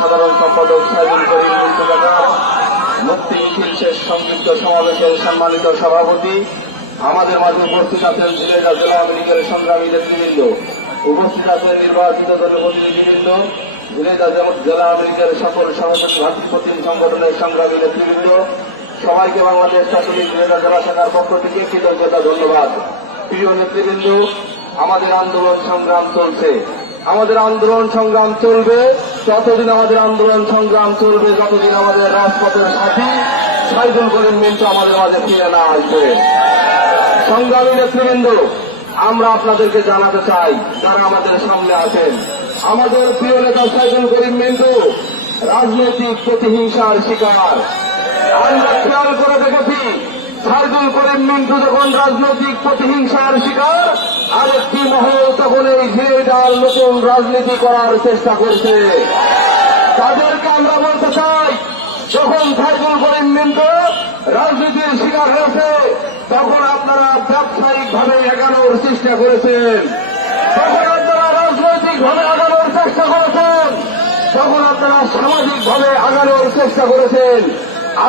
সাধারণ সম্পাদক সাইদুল করিম মুক্তি মিছিল শেষ সংযুক্ত সমাবেশের সম্মানিত সভাপতি, আমাদের মাঝে উপস্থিত আছেন ঝিনাইদহ জেলা আওয়ামী লীগের সংগ্রামী নেতৃবৃন্দ, উপস্থিত আছেন নির্বাচিত দলের প্রতিনিধিবৃন্দ, ঝিনাইদহ জেলা আওয়ামী লীগের সকল সভাপতি ভাতৃপ্রতিম সংগঠনের সংগ্রামী নেতৃবৃন্দ, সবাইকে বাংলাদেশ ছাত্রলীগ ঝিনাইদহ জেলা শাখার পক্ষ থেকে কৃতজ্ঞতা ধন্যবাদ। প্রিয় নেতৃবৃন্দ, আমাদের আন্দোলন সংগ্রাম চলছে, আমাদের আন্দোলন সংগ্রাম চলবে ততদিন, আমাদের আন্দোলন সংগ্রাম চলবে যতদিন আমাদের রাজপথের সাথী সাইদুল করিম মিন্টু আমাদের মাঝে ফিরে না আসবে। সংগ্রামী নেতৃবৃন্দ, আমরা আপনাদেরকে জানাতে চাই, যারা আমাদের সামনে আছেন, আমাদের প্রিয় নেতা সাইদুল করিম মিন্টু রাজনৈতিক প্রতিহিংসার শিকার। আমরা খেয়াল করে দেখেছি, সাইদুল করিম মিন্টু যখন রাজনৈতিক প্রতিহিংসার শিকার, আরেকটি মহল তখন এই ঝিনাইদহ নতুন রাজনীতি করার চেষ্টা করছে। তাদেরকে আমরা বলতে চাই, যখন সাইদুল করিম মিন্টু রাজনীতির শিকার হয়েছে, তখন আপনারা ব্যবসায়িকভাবে এগানোর চেষ্টা করেছেন, তখন আপনারা রাজনৈতিকভাবে আগানোর চেষ্টা করেছেন, তখন আপনারা সামাজিকভাবে আগানোর চেষ্টা করেছেন।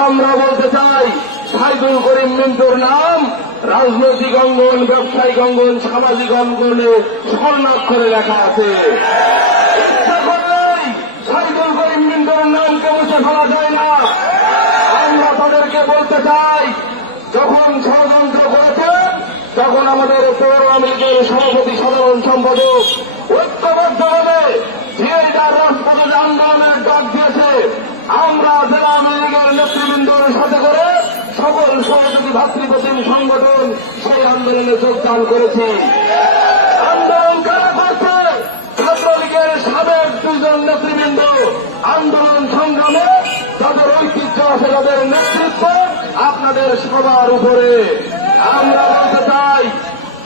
আমরা বলতে চাই, সাইদুল করিম মিন্টুর নাম রাজনৈতিক অঙ্গন, ব্যবসায়িক অঙ্গন, সামাজিক অঙ্গনে স্বর্ণাক্ষরে লেখা আছে। ইচ্ছা করলেই সাইদুল করিম মিন্টুর নামকে মুছে ফেলা যায় না। আমরা তাদেরকে বলতে চাই, যখন ষড়যন্ত্র করেছেন, তখন আমাদের পৌর আওয়ামী লীগের সভাপতি সাধারণ সম্পাদক ঐক্যবদ্ধভাবে ঝিনাইদহ রাজপথে আন্দোলনের ডাক দিয়েছে। আমরা জেলা আওয়ামী লীগের নেতৃবৃন্দর সাথে করে সকল সহযোগী ভাতৃপ্রতিম সংগঠন সেই আন্দোলনে যোগদান করেছি। আন্দোলন কারা করছে? ছাত্রলীগের সাবেক দুজন নেতৃবৃন্দ আন্দোলন সংগ্রামে যাদের ঐতিহ্য আছে, যাদের নেতৃত্ব আপনাদের সবার উপরে। আমরা বলতে চাই,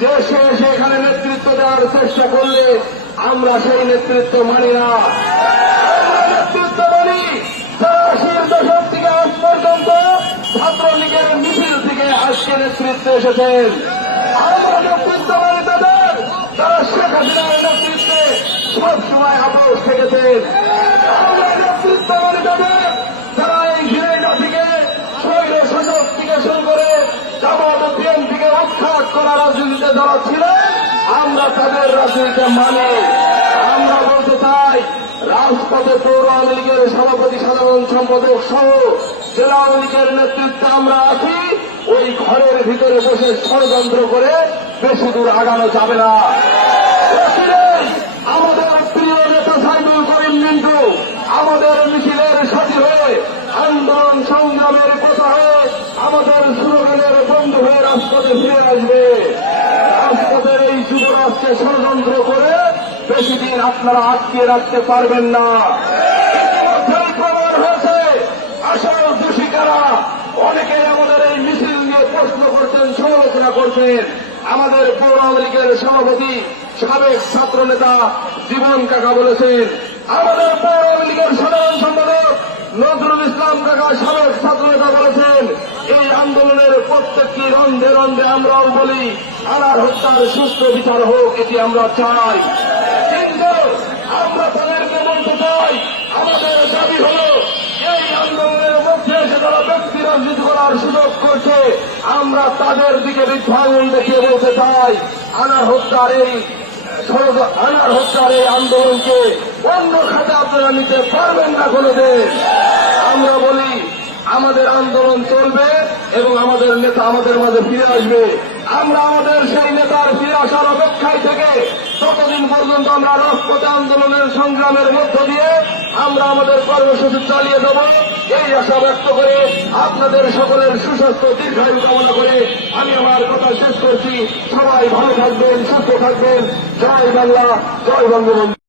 দেশে সেখানে নেতৃত্ব দেওয়ার চেষ্টা করলে আমরা সেই নেতৃত্ব মানি না। নেতৃত্ব মানি যারা 80 দশক থেকে আজ পর্যন্ত ছাত্রলীগের মিছিল থেকে আজকে নেতৃত্বে এসেছেন। আমরা নেতৃত্ব মানি তাদের যারা শেখ হাসিনার নেতৃত্বে সবসময় আপোষ থেকেছেন। আমরা নেতৃত্ব মানি তাদের যারা এই ঝিনাইদহ থেকে স্বৈর শাসক থেকে শুরু করে জামাত ও বিএনপিকে উৎখাত করা রাজনীতিতে যারা ছিলেন, আমরা তাদের রাজনীতিতে মানি। আমরা বলতে চাই, রাজপথে পৌর আওয়ামী লীগের সভাপতি সাধারণ সম্পাদক সহ জেলা আওয়ামী লীগের নেতৃত্বে আমরা আছি। ওই ঘরের ভিতরে বসে ষড়যন্ত্র করে বেশি দূর আগানো যাবে না। আমাদের প্রিয় নেতা সাইদুল করিম মিন্টু আমাদের মিছিলের সাথী হয়ে, আন্দোলন সংগ্রামের কথা হয়ে, আমাদের স্লোগানের বন্ধু হয়ে রাজপথে ফিরে আসবে। রাজপথের এই যুবরাজকে ষড়যন্ত্র করে বেশি দিন আপনারা আটকে রাখতে পারবেন না। ইতিমধ্যেই প্রমাণ হয়েছে আসল দোষী কারা। অনেকে আমাদের এই মিছিল নিয়ে প্রশ্ন করতে করবেন। আমাদের পৌর আওয়ামী লীগের সভাপতি সাবেক ছাত্র নেতা জীবন কাকা বলেছেন, আমাদের পৌর আওয়ামী লীগের সাধারণ সম্পাদক নজরুল ইসলাম কাকা সাবেক ছাত্র নেতা বলেছেন, এই আন্দোলনের প্রত্যেকটি রন্ধে রন্ধে আমরাও বলি আনার হত্যার সুস্থ বিচার হোক, এটি আমরা চাই। কিন্তু আমরা তাদেরকে বলতে চাই, আমাদের দাবি হল এই আন্দোলনের মধ্যে এসে তারা ব্যক্তি রাজনীতি করার সুযোগ করছে, আমরা তাদের দিকে বিভ্রান্ত দেখিয়ে বলতে চাই আনার হত্যার এই আন্দোলনকে অন্য খাতে আপনারা নিতে পারবেন না কোনোদিন। আমরা বলি আমাদের আন্দোলন চলবে এবং আমাদের নেতা আমাদের মাঝে ফিরে আসবে। আমরা আমাদের সেই নেতার ফিরে আসার অপেক্ষায় থেকে ততদিন পর্যন্ত আমরা রাজপথে আন্দোলনের সংগ্রামের মধ্য দিয়ে আমরা আমাদের কর্মসূচি চালিয়ে দেব, এই আশা ব্যক্ত করে আপনাদের সকলের সুস্বাস্থ্য দীর্ঘায়ু কামনা করে আমি আমার কথা শেষ করছি। সবাই ভালো থাকবেন, সুস্থ থাকবেন। জয় বাংলা, জয় বঙ্গবন্ধু।